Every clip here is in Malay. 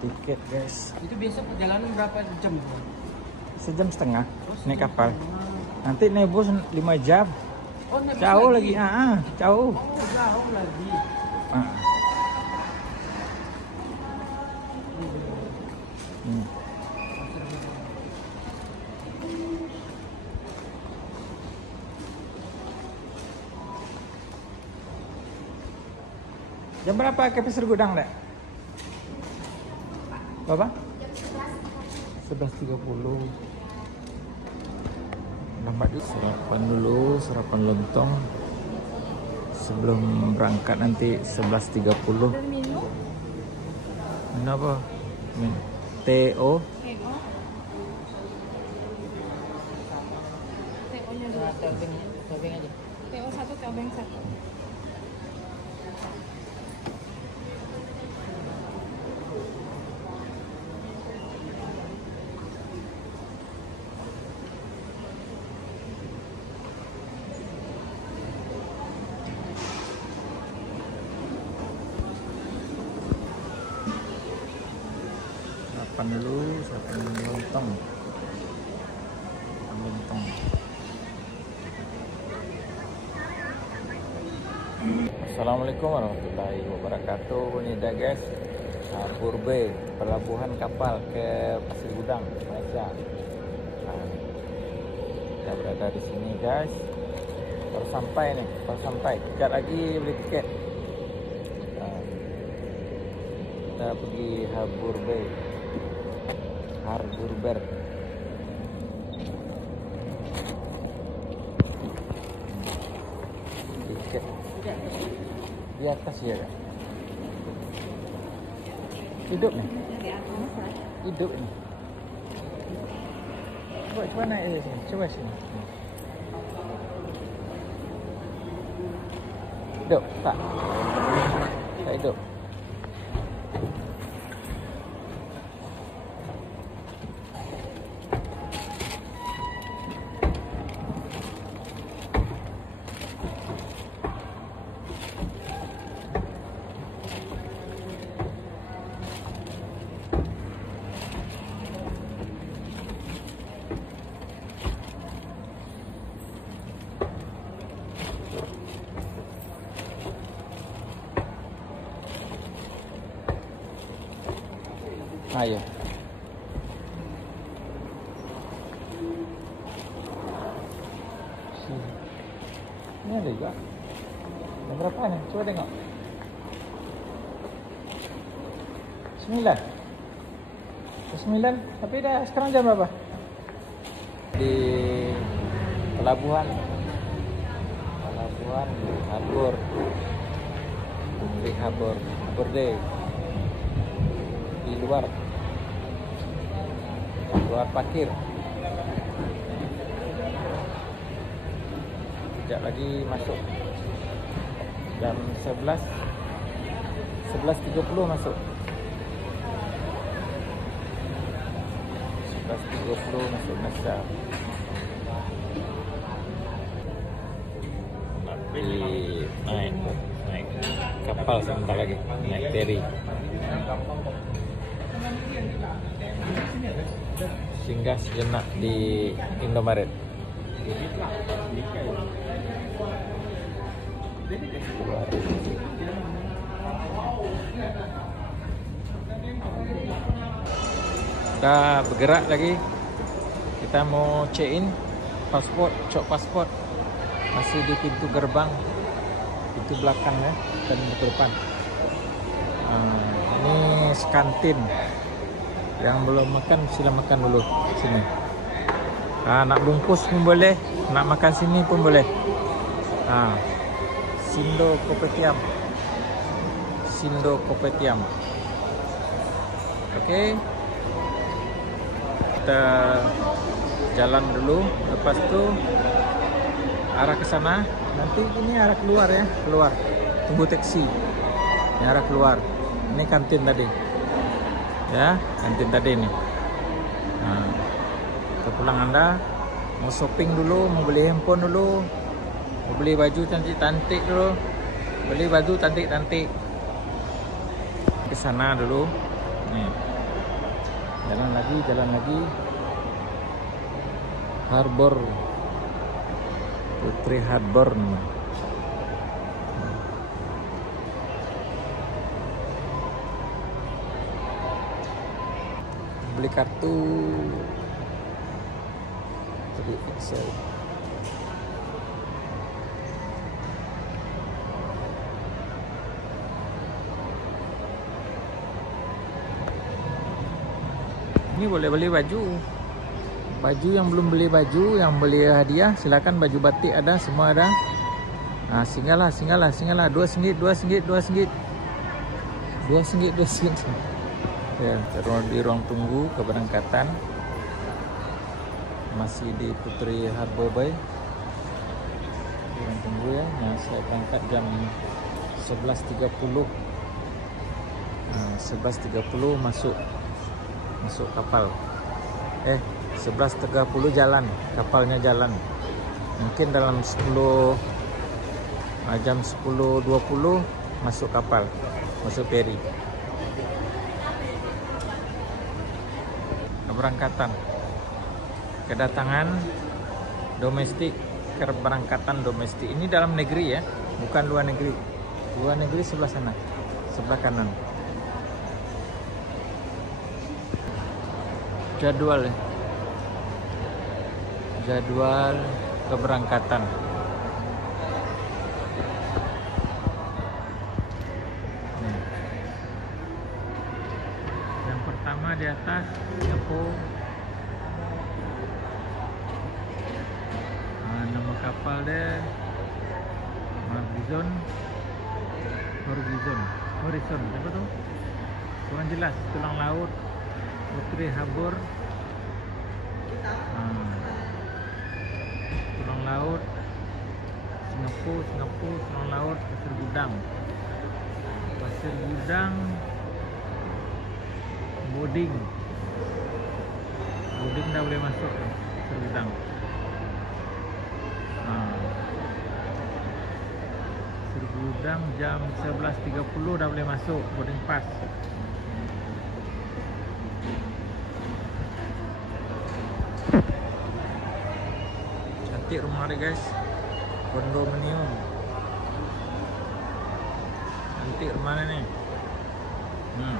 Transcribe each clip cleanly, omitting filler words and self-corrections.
tiket guys. Itu biasa perjalanan berapa jam? Sejam setengah naik kapal. Nanti naik bus 5 jam. Oh, naik bus Jauh lagi. Jauh. Oh, jauh lagi. Jam berapa ke Pasar Gudang, Dek? Bapak? 11.30. Lambat dulu. Sarapan lontong. Sebelum berangkat nanti 11.30. Minum? Minum apa? TO. TO-nya dulu. Tobeng aja. TO 1, tobeng 1. Sarapan lontong. Assalamualaikum warahmatullahi wabarakatuh. Ini dah guys, Purbe, pelabuhan kapal ke Pasir Gudang, Malaysia. Kita berada di sini guys. Baru sampai nih, Sekejap lagi beli tiket. Kita pergi Harbour Bay. Tiket di atas ya kan? Hidup nih. Hidup nih. Coba naik sini. Coba sini. Hidup tak? Tak hidup. Ayo. Ini ada juga. Jam berapa nih? Coba tengok. 9. 9. Tapi dah sekarang jam berapa? Di pelabuhan Harbour Day. Di luar parkir. Sekejap lagi masuk. Jam 11.30 masuk. 11.30 masuk Malaysia. Naik kapal sebentar lagi. Naik ferry. Singgah sejenak di Indomaret. Kita bergerak lagi. Kita mau check in pasport, cok pasport. Masih di pintu gerbang, pintu belakang ya, dan pintu depan. Ini kantin. Yang belum makan sila makan dulu sini. Nak bungkus pun boleh, nak makan sini pun boleh. Sindo Kopetiam. Okey. Kita jalan dulu, lepas tu arah ke sana. Nanti ini arah keluar ya, keluar. Tunggu taksi. Ini arah keluar. Ini kantin tadi. Ya, kantin tadi nih. Ke pulang Anda mau shopping dulu, mau beli handphone dulu, mau beli baju cantik-cantik dulu, beli baju cantik-cantik. Ke sana dulu. Nih. Jalan lagi. Harbor Putri Harbor. Beli kartu 3XL. Ini boleh beli baju. Baju yang belum beli baju, yang beli hadiah, silakan. Baju batik ada, semua ada. Nah, singgahlah. RM2. Ya, di ruang tunggu keberangkatan. Masih di Putri Harbor Bay. Ruang tunggu ya. Nah, saya berangkat jam 11.30. Nah, 11.30 masuk kapal. 11.30 jalan, kapalnya jalan. Mungkin dalam jam 10.20 masuk kapal, masuk feri. Keberangkatan, kedatangan domestik, keberangkatan domestik. Ini dalam negeri ya, bukan luar negeri. Luar negeri sebelah sana, sebelah kanan. Jadwal ya. Jadwal keberangkatan. Yang pertama di atas Singapura. Nama kapal dia Horizon. Apa tuh? Kurang jelas. Tulang laut Putri Harbor. Tulang laut Singapura, tulang laut Pasir Gudang, boarding dah boleh masuk Pasir Gudang. Pasir Gudang jam 11.30 dah boleh masuk, boarding pass. Cantik rumah dia guys, kondominium. Cantik rumahnya nih. Nah,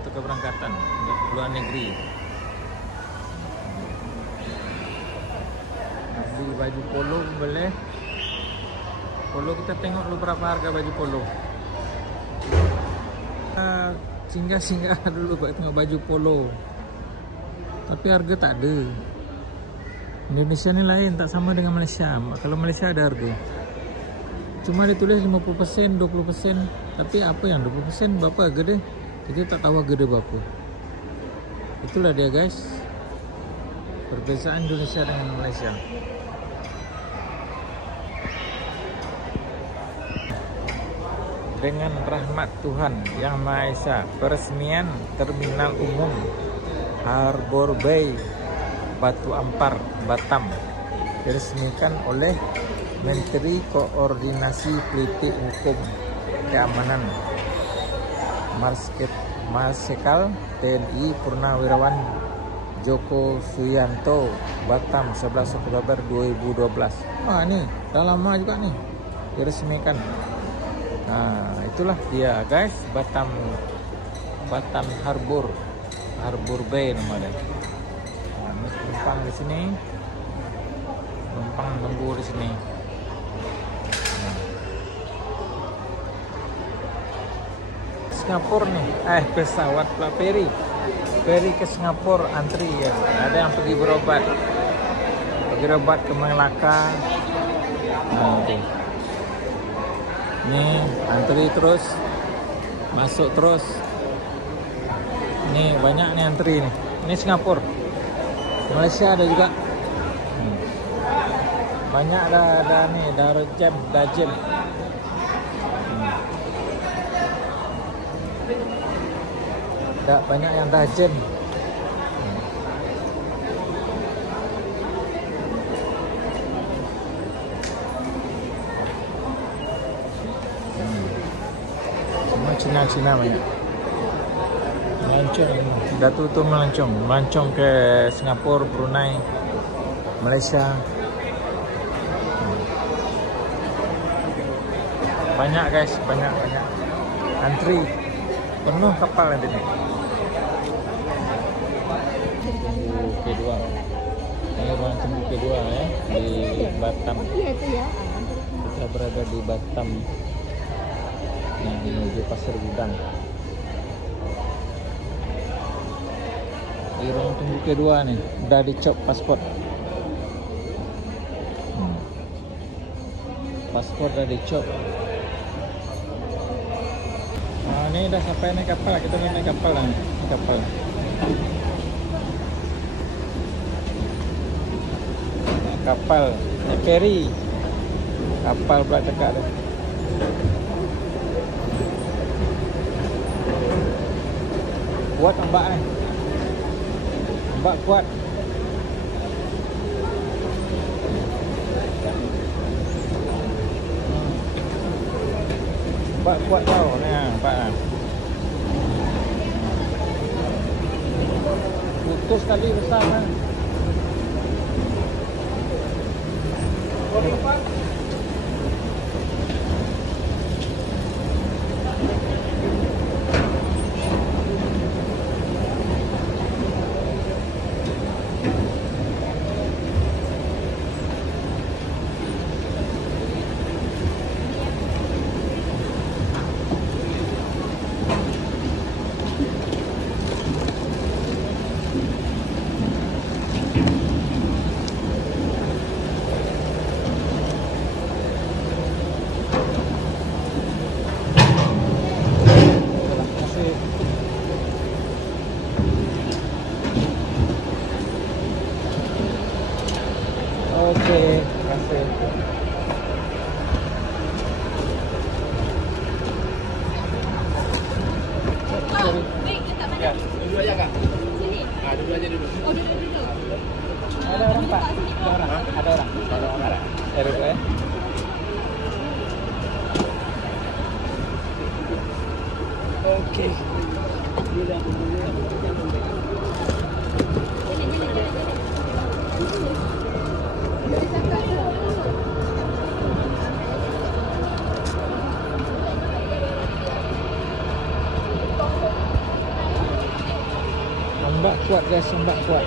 itu keberangkatan luar negeri. Beli baju polo boleh. Polo kita tengok dulu berapa harga baju polo. Singgah dulu buat tengok baju polo. Tapi harga tak ada. Indonesia ni lain, tak sama dengan Malaysia. Kalau Malaysia ada harga. Cuma ditulis 50%, 20%. Tapi apa yang 20%? Berapa harga dia? Kita tak tahu harga dia berapa. Itulah dia guys, perbezaan Indonesia dengan Malaysia. Dengan rahmat Tuhan Yang Maha Esa, peresmian Terminal Umum Harbor Bay Batu Ampar, Batam diresmikan oleh Menteri Koordinasi Politik Hukum Keamanan Marsikal TNI Purnawirawan Joko Suyanto, Batam 11 Oktober 2012. Ini dah lama juga nih diresmikan. Nah, itulah dia guys, Batam Harbor Bay namanya. Ini penumpang di sini, penumpang nunggu di sini. Singapura nih, pesawat pula feri ke Singapura, antri ya. Ada yang pergi berobat ke Melaka. Nah, itu. Nih antri terus, masuk terus. Nih banyak nih antri nih. Ini Singapura, Malaysia ada juga. Banyak ada nih, dah jam. Banyak yang dah jam. Cina banyak. Melancong. Datu tuh melancong ke Singapura, Brunei, Malaysia. Banyak guys, banyak. Antri penuh kapal nanti nih. Kedua. Ini ruang tunggu kedua ya di Batam. Kita berada di Batam. Nah, menuju Pasir Gudang. Di ruang tunggu kedua nih, udah dicop paspor. Paspor udah dicop. Nah, ini udah sampai naik kapal, kita naik kapal lah. Kapal. Kapal, naik ferry. Kapal pula cakap tu. Kuat ombak ni. Ombak kuat. Ombak kuat tau ni, ombak lah. Putus tadi besar kan. Oke, terima kasih. Ya, dulu aja kak. Sini. Nah, dulu aja dulu. Oh, dulu. Ada orang pak? Ada orang. Ada ya. Oke. Ombak kuat guys, ombak kuat.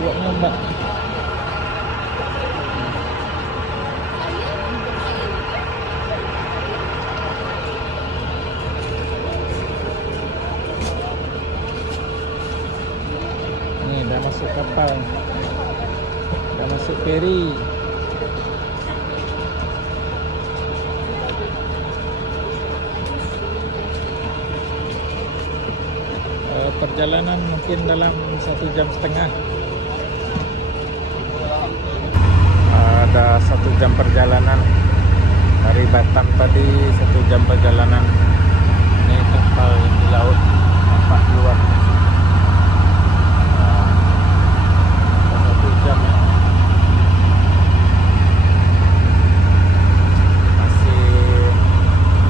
Kuatnya ombak. Ini dah masuk kapal. Dah masuk ferry. Perjalanan mungkin dalam 1,5 jam. Ada 1 jam perjalanan dari Batam tadi, 1 jam perjalanan. Ini kapal di laut nampak keluar. 1 jam ya. Masih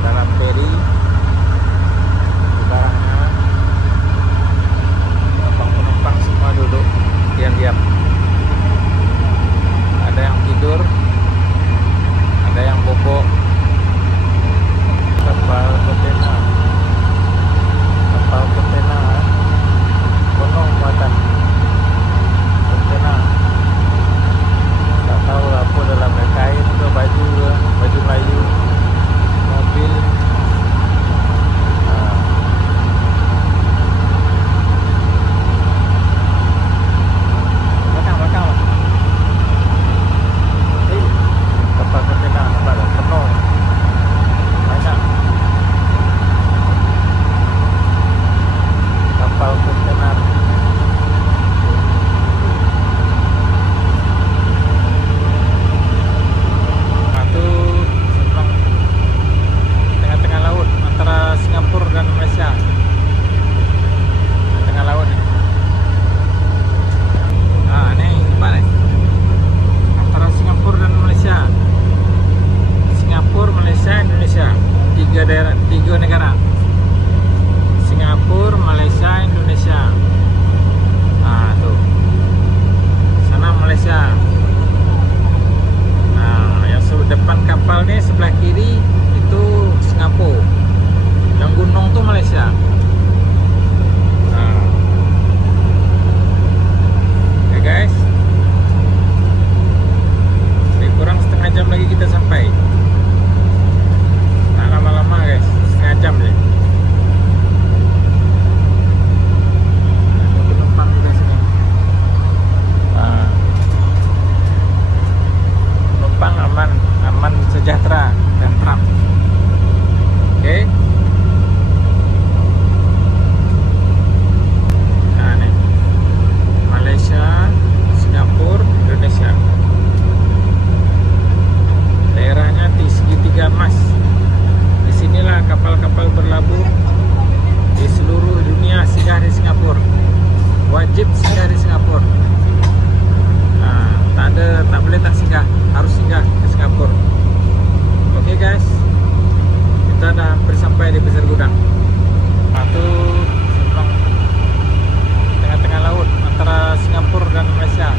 dalam ferry. Penumpang semua duduk diam-diam. Ada yang tidur, ada yang bobok. Kapal kontena, tak boleh tak singgah, harus singgah ke Singapura. Oke guys, kita dah hampir sampai di Pasir Gudang. Nah tuh seberang tengah-tengah laut antara Singapura dan Malaysia.